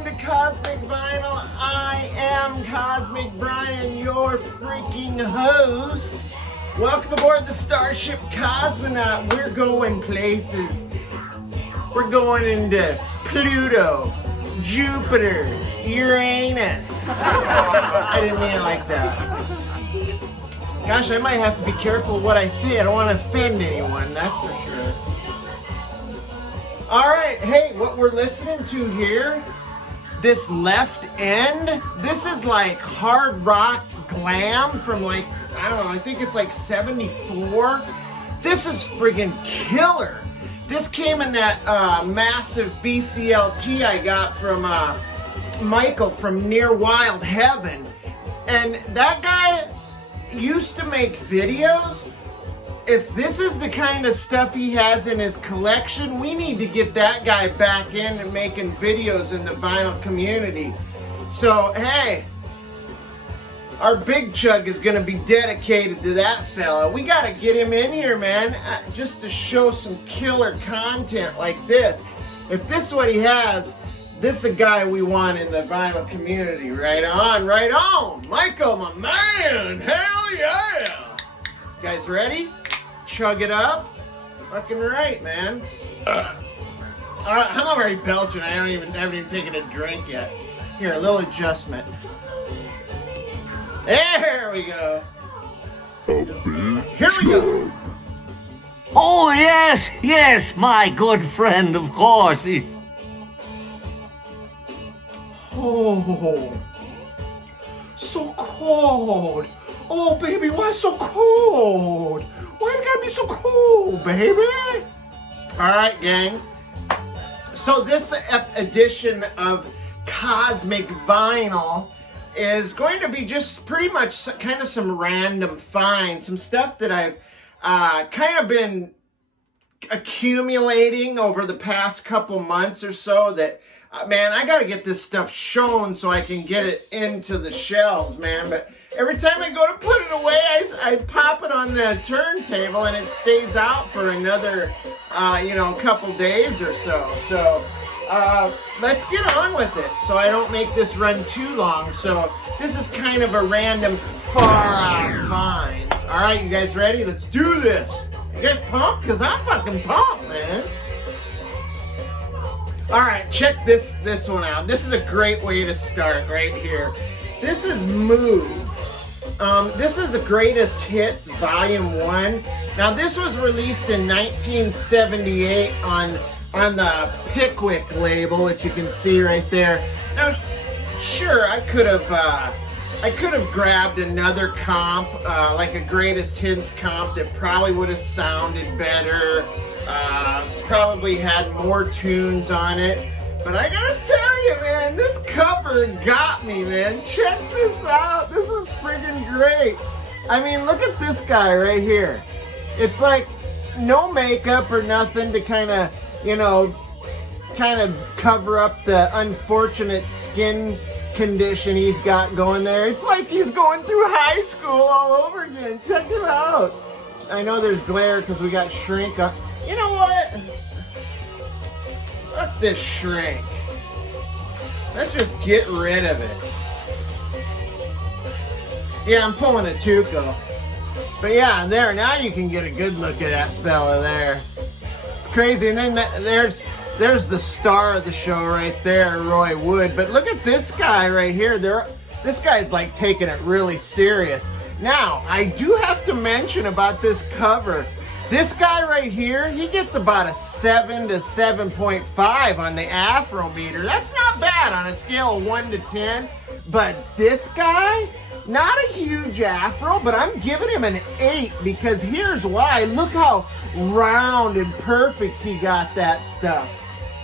welcome to Cosmic Vinyl. I am Cosmic Brian, your freaking host. Welcome aboard the Starship Cosmonaut. We're going places. We're going into Pluto, Jupiter, Uranus. I didn't mean it like that. Gosh, I might have to be careful of what I say. I don't want to offend anyone, that's for sure. Alright, hey, what we're listening to here, this left end, this is like hard rock glam from like, I don't know, I think it's like 74. This is friggin' killer. This came in that massive VCLT I got from Michael from Near Wild Heaven. And that guy used to make videos. If this is the kind of stuff he has in his collection, we need to get that guy back in and making videos in the vinyl community. So, hey, our big chug is going to be dedicated to that fella. We got to get him in here, man, just to show some killer content like this. If this is what he has, this is a guy we want in the vinyl community. Right on, right on. Michael, my man, hell yeah. You guys ready? Chug it up. Fucking right, man. Alright, I'm already belching. I haven't even taken a drink yet. Here, a little adjustment. There we go. Here we go. Oh, yes, my good friend, of course. Oh, so cold. Oh, baby, why so cold? Why it gotta be so cold, baby? All right, gang. So this edition of Cosmic Vinyl is going to be just pretty much kind of some random finds, some stuff that I've kind of been accumulating over the past couple months or so that, man, I gotta get this stuff shown so I can get it into the shelves, man. But every time I go to put it away, I pop it on the turntable and it stays out for another, couple days or so. So, let's get on with it so I don't make this run too long. So, this is kind of a random far-out finds. All right, you guys ready? Let's do this. You guys pumped? Because I'm fucking pumped, man. All right, check this one out. This is a great way to start right here. This is Move. This is the Greatest Hits Volume 1. Now, this was released in 1978 on the Pickwick label, which you can see right there. Now, sure, I could have grabbed another comp, like a Greatest Hits comp that probably would have sounded better, probably had more tunes on it. But I gotta tell you, man, this cover got me, man. Check this out. This is friggin' great. I mean, look at this guy right here. It's like no makeup or nothing to kind of cover up the unfortunate skin condition he's got going there. It's like he's going through high school all over again. Check it out. I know there's glare because we got shrink up. You know what? Let this shrink. Let's just get rid of it. Yeah, I'm pulling a Tuco. But yeah, there, now you can get a good look at that fella there. It's crazy. And then there's the star of the show right there, Roy Wood. But look at this guy right here. This guy's like taking it really serious. Now, I do have to mention about this cover. This guy right here, he gets about a 7 to 7.5 on the Afrometer. That's not bad on a scale of 1 to 10. But this guy, not a huge Afro, but I'm giving him an 8 because here's why. Look how round and perfect he got that stuff.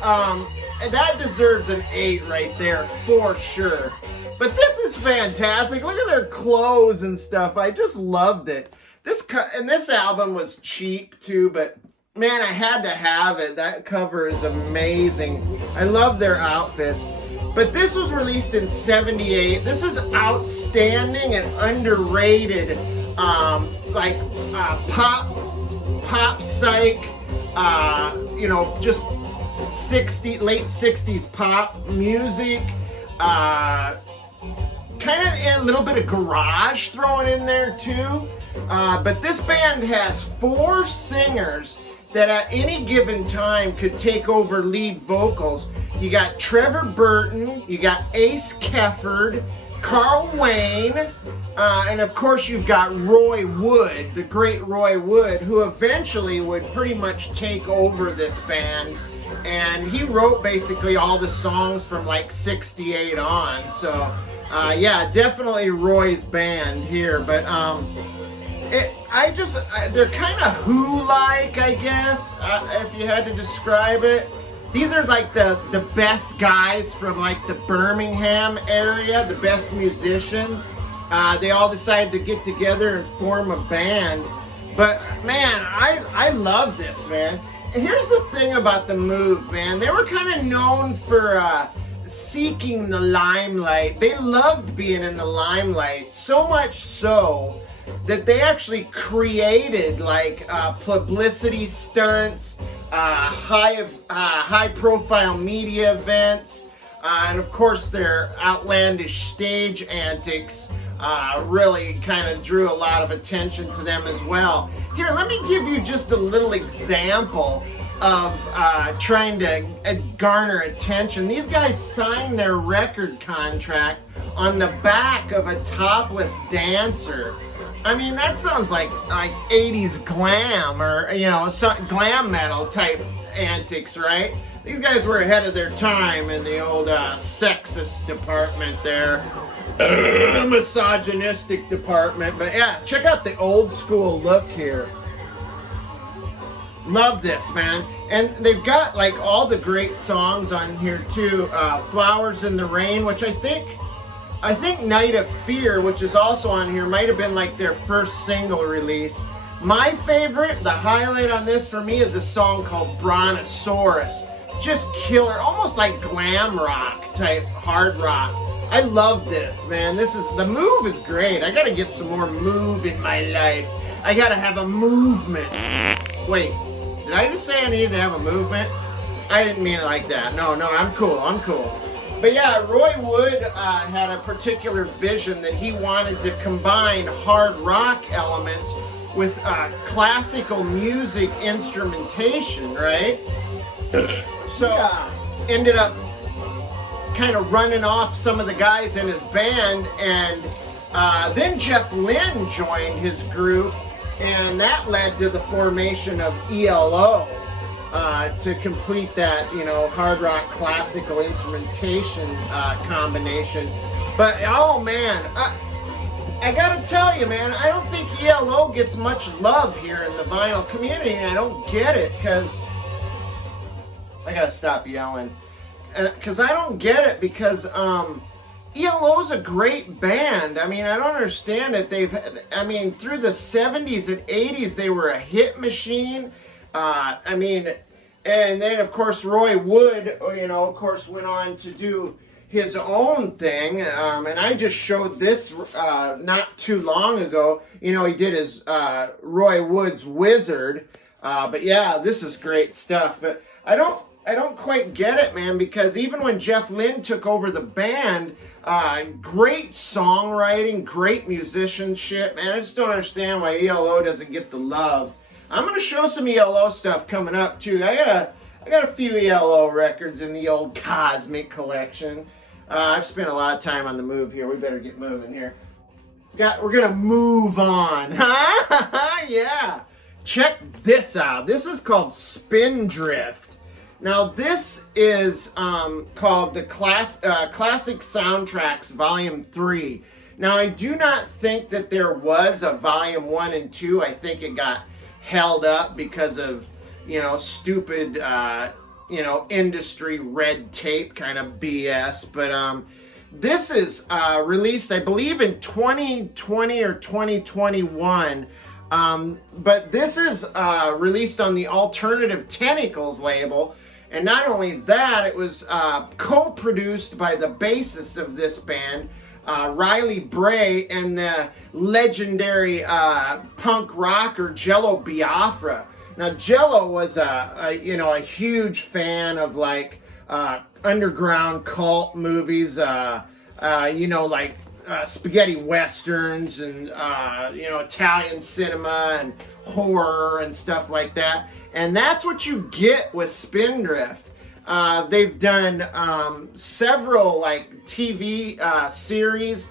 That deserves an 8 right there for sure. But this is fantastic. Look at their clothes and stuff. I just loved it. This album was cheap too, but man, I had to have it. That cover is amazing. I love their outfits. But this was released in 78. This is outstanding and underrated, pop psych, just late 60s pop music. Kind of a little bit of garage thrown in there too. But this band has 4 singers that at any given time could take over lead vocals. You got Trevor Burton, you got Ace Kefford, Carl Wayne, and of course you've got Roy Wood, the great Roy Wood, who eventually would pretty much take over this band. And he wrote basically all the songs from like 68 on. So yeah, definitely Roy's band here. But they're kind of Who-like, I guess, if you had to describe it. These are like the best guys from like the Birmingham area, the best musicians. They all decided to get together and form a band. But man, I love this, man. And here's the thing about the Move, man. They were kind of known for seeking the limelight. They loved being in the limelight, so much so that they actually created like publicity stunts, high profile media events, and of course their outlandish stage antics really kind of drew a lot of attention to them as well. Here, let me give you just a little example of trying to garner attention. These guys signed their record contract on the back of a topless dancer. I mean, that sounds like 80s glam, or, you know, glam metal type antics, right? These guys were ahead of their time in the old sexist department there. Misogynistic department. But yeah, check out the old school look here. Love this, man. And they've got like all the great songs on here too. Flowers in the Rain, which I think Night of Fear, which is also on here, might have been like their first single release. My favorite, the highlight on this for me, is a song called Brontosaurus. Just killer, almost like glam rock type hard rock. I love this, man. The Move is great. I gotta get some more Move in my life. I gotta have a movement. Wait, did I just say I needed to have a movement? I didn't mean it like that. No, I'm cool. But yeah, Roy Wood had a particular vision that he wanted to combine hard rock elements with classical music instrumentation, right? So ended up kind of running off some of the guys in his band, and then Jeff Lynne joined his group, and that led to the formation of ELO. To complete that, you know, hard rock classical instrumentation combination. But oh man, I gotta tell you, man, I don't think ELO gets much love here in the vinyl community, and I don't get it, because I gotta stop yelling, because I don't get it, because ELO's a great band. I mean, I don't understand it. Through the 70s and 80s, they were a hit machine. And then of course Roy Wood, you know, of course went on to do his own thing. And I just showed this not too long ago. You know, he did his Roy Wood's Wizard. But yeah, this is great stuff. But I don't quite get it, man, because even when Jeff Lynne took over the band, great songwriting, great musicianship, man. I just don't understand why ELO doesn't get the love. I'm gonna show some ELO stuff coming up too. I got a few ELO records in the old Cosmic collection. I've spent a lot of time on the Move here. We better get moving here. We're gonna move on. Yeah. Check this out. This is called Spindrift. Now this is called the Classic Soundtracks Volume 3. Now I do not think that there was a Volume 1 and 2. I think it got held up because of, you know, stupid, industry red tape kind of BS. But this is released, I believe, in 2020 or 2021. But this is released on the Alternative Tentacles label. And not only that, it was co-produced by the bassist of this band, Riley Bray, and the legendary punk rocker Jello Biafra. Now, Jello was a huge fan of like underground cult movies, like spaghetti westerns and Italian cinema and horror and stuff like that. And that's what you get with Spindrift. They've done several like TV series.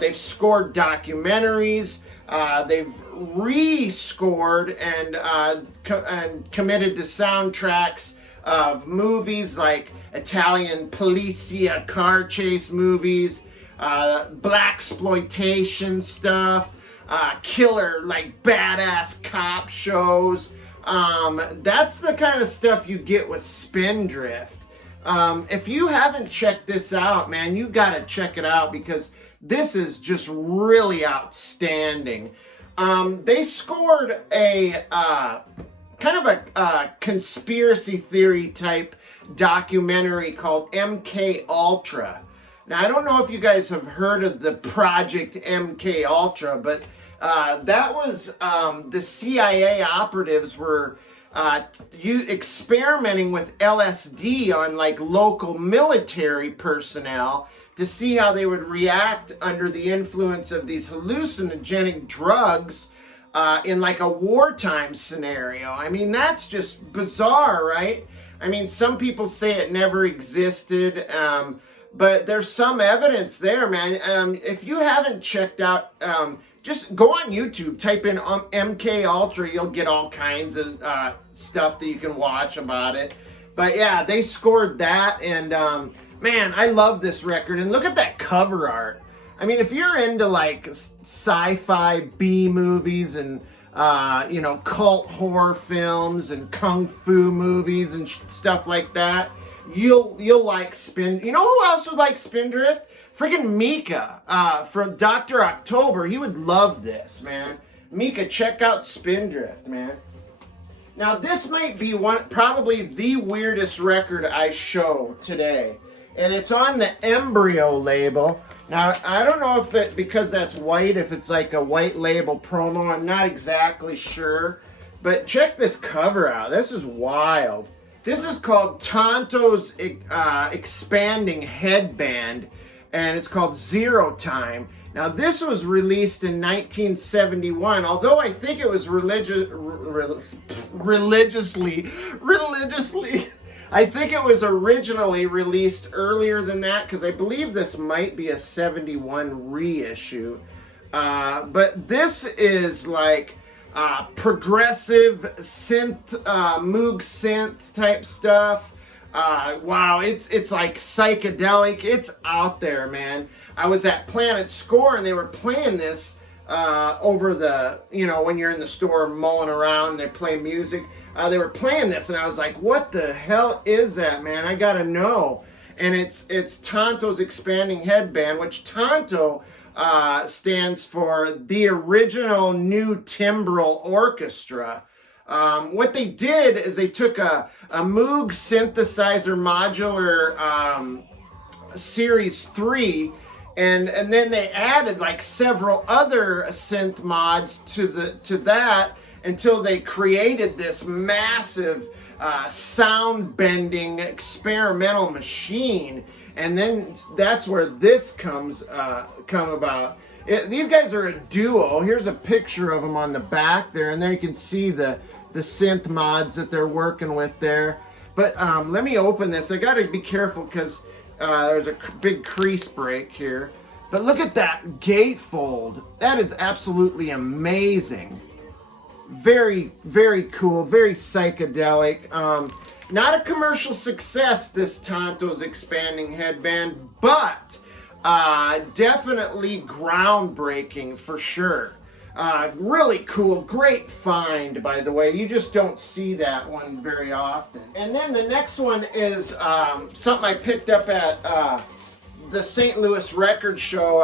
They've scored documentaries. They've re-scored and committed to soundtracks of movies like Italian Polizia car chase movies, blaxploitation stuff, killer like badass cop shows. That's the kind of stuff you get with Spindrift. If you haven't checked this out, man, you gotta check it out because this is just really outstanding. They scored a kind of a conspiracy theory type documentary called MK Ultra. Now, I don't know if you guys have heard of the Project MK Ultra, but that was the CIA operatives were experimenting with LSD on like local military personnel to see how they would react under the influence of these hallucinogenic drugs in like a wartime scenario. I mean, that's just bizarre, right? I mean, some people say it never existed, but there's some evidence there, man. If you haven't checked out, just go on YouTube, type in MK Ultra, you'll get all kinds of stuff that you can watch about it. But yeah, they scored that, and man, I love this record. And look at that cover art. I mean, if you're into like sci-fi B movies and cult horror films and kung fu movies and stuff like that, you'll like You know who else would like Spindrift? Friggin' Mika from Dr. October. He would love this, man. Mika, check out Spindrift, man. Now, this might be probably the weirdest record I show today. And it's on the Embryo label. Now, I don't know if because that's white, if it's like a white label promo. I'm not exactly sure. But check this cover out. This is wild. This is called Tonto's Expanding Headband. And it's called Zero Time. Now, this was released in 1971. Although I think it was religiously. I think it was originally released earlier than that because I believe this might be a 71 reissue. But this is like progressive synth, Moog synth type stuff. Wow, it's like psychedelic. It's out there, man. I was at Planet Score and they were playing this over the, when you're in the store mulling around, they play music. They were playing this, and I was like, what the hell is that, man? I gotta know. And it's Tonto's Expanding Headband, which Tonto stands for the original New Timbral Orchestra. What they did is they took a Moog synthesizer modular Series 3, and then they added like several other synth mods to that until they created this massive sound bending experimental machine. And then that's where this come about. These guys are a duo. Here's a picture of them on the back there, and there you can see the synth mods that they're working with there. But let me open this. I gotta be careful because there's a big crease break here. But look at that gatefold. That is absolutely amazing. Very, very cool, very psychedelic. Not a commercial success, this Tonto's Expanding Headband, but definitely groundbreaking for sure. Really cool, great find, by the way. You just don't see that one very often. And then the next one is something I picked up at the St. Louis Record Show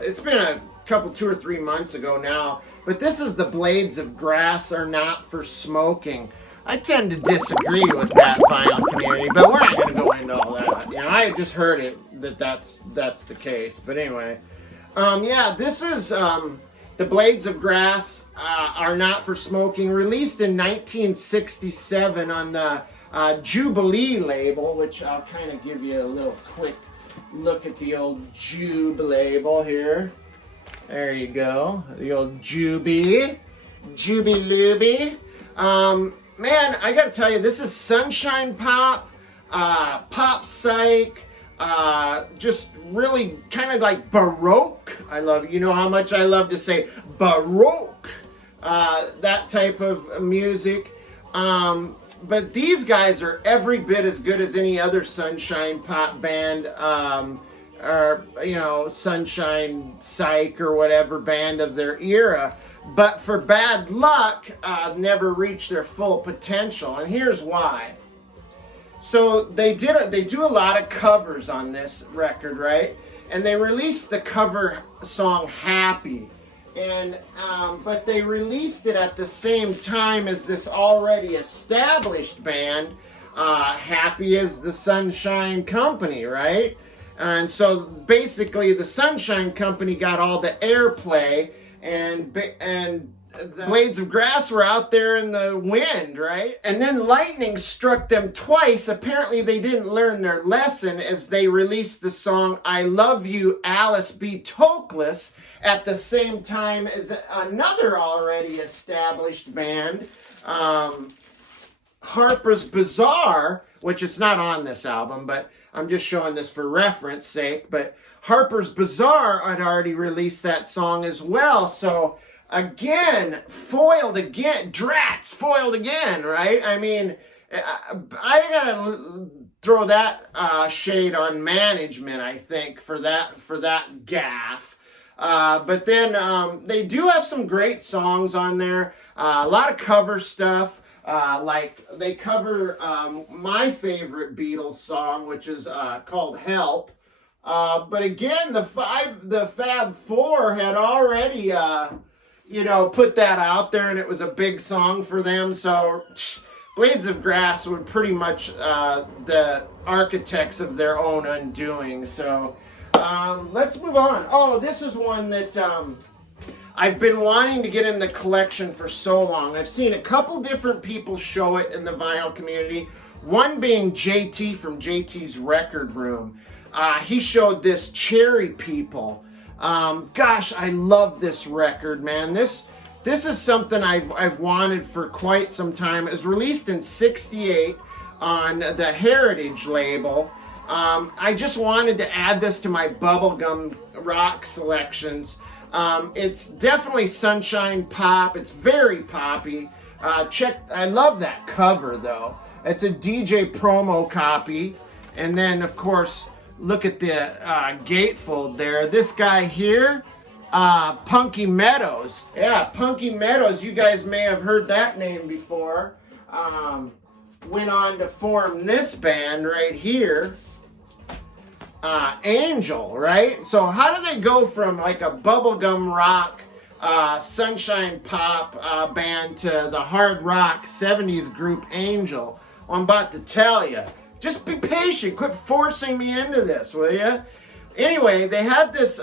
it's been a couple, 2 or 3 months ago now. But this is The Blades of Grass Are Not for Smoking. I tend to disagree with that vinyl community, but we're not going to go into all that. I just heard it that's the case. But anyway, yeah, this is the The Blades of Grass Are Not for Smoking, released in 1967 on the Jubilee label, which I'll kind of give you a little quick look at the old Jube label here. There you go, the old Juby Looby. Man, I gotta tell you, this is sunshine pop, pop psych, just really kind of like Baroque. I love, you know how much I love to say Baroque, that type of music. But these guys are every bit as good as any other sunshine pop band, or, you know, sunshine psych or whatever band of their era. But for bad luck, never reached their full potential. And here's why. So they do a lot of covers on this record, right? And they released the cover song Happy. And but they released it at the same time as this already established band, Happy as the Sunshine Company, right? And so basically the Sunshine Company got all the airplay, and the Blades of Grass were out there in the wind, right? And then lightning struck them twice. Apparently they didn't learn their lesson, as they released the song I Love You, Alice B. Toklas at the same time as another already established band, Harper's Bazaar, which it's not on this album, but I'm just showing this for reference sake. But Harper's Bazaar had already released that song as well. So again, foiled again, drats, foiled again, right? I mean, I gotta throw that shade on management, I think, for that gaffe. But then they do have some great songs on there, a lot of cover stuff. Like they cover my favorite Beatles song, which is called Help. But again, the Fab Four had already, you know, put that out there, and it was a big song for them. So Blades of Grass were pretty much the architects of their own undoing. So let's move on. Oh, this is one that I've been wanting to get in the collection for so long. I've seen a couple different people show it in the vinyl community. One being JT from JT's Record Room. He showed this Cherry People. Gosh, I love this record, man. This is something I've wanted for quite some time. It was released in '68 on the Heritage label. I just wanted to add this to my bubblegum rock selections. It's definitely sunshine pop. It's very poppy. I love that cover though. It's a DJ promo copy. And then of course, look at the gatefold there. This guy here, Punky Meadows. Yeah, Punky Meadows. You guys may have heard that name before. Went on to form this band right here. Angel, right? So how do they go from like a bubblegum rock, sunshine pop band to the hard rock 70s group Angel? Well, I'm about to tell you. Just be patient. Quit forcing me into this, will you? Anyway, they had this,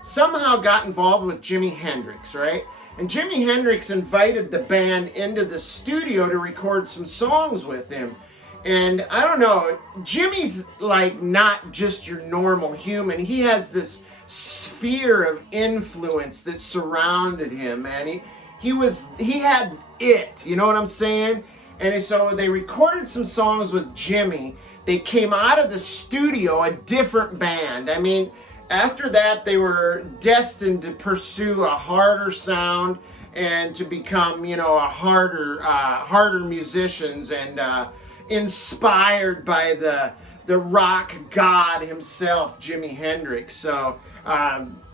somehow got involved with Jimi Hendrix, right? And Jimi Hendrix invited the band into the studio to record some songs with him. And I don't know, Jimmy's like not just your normal human. He has this sphere of influence that surrounded him, man. He had it, you know what I'm saying? And so they recorded some songs with Jimmy. They came out of the studio a different band. I mean, after that, they were destined to pursue a harder sound and to become, you know, a harder musicians, and inspired by the rock god himself, Jimi Hendrix. So,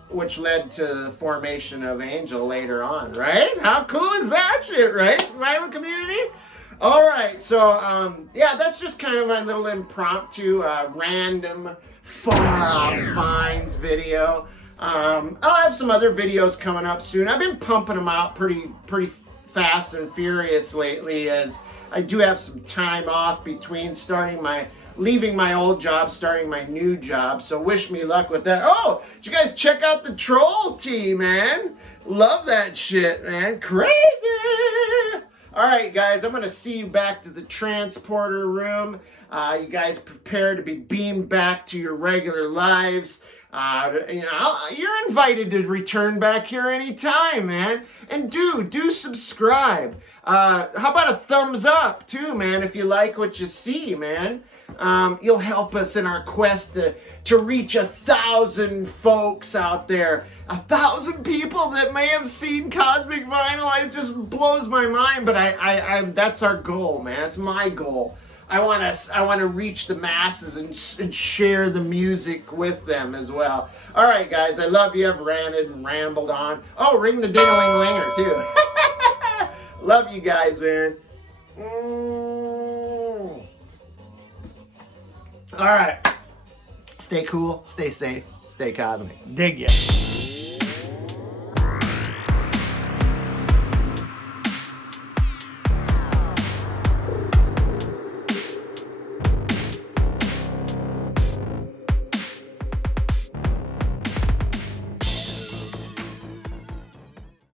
which led to the formation of Angel later on, right? How cool is that shit, right? Vinyl community? All right, so yeah, that's just kind of my little impromptu, random finds video. I'll have some other videos coming up soon. I've been pumping them out pretty fast and furious lately, as I do have some time off between leaving my old job, starting my new job. So wish me luck with that. Oh, did you guys check out the troll tee, man? Love that shit, man. Crazy. All right, guys, I'm going to see you back to the transporter room. You guys prepare to be beamed back to your regular lives. You're invited to return back here anytime, man. And do subscribe. How about a thumbs up, too, man, if you like what you see, man. You'll help us in our quest to reach 1,000 folks out there. 1,000 people that may have seen Cosmic Vinyl. It just blows my mind, but that's our goal, man. That's my goal. I want to reach the masses and share the music with them as well. All right, guys, I love you. I've ranted and rambled on. Oh, ring the ding-a-ling-linger, too. Love you guys, man. All right. Stay cool, stay safe, stay cosmic. Dig ya.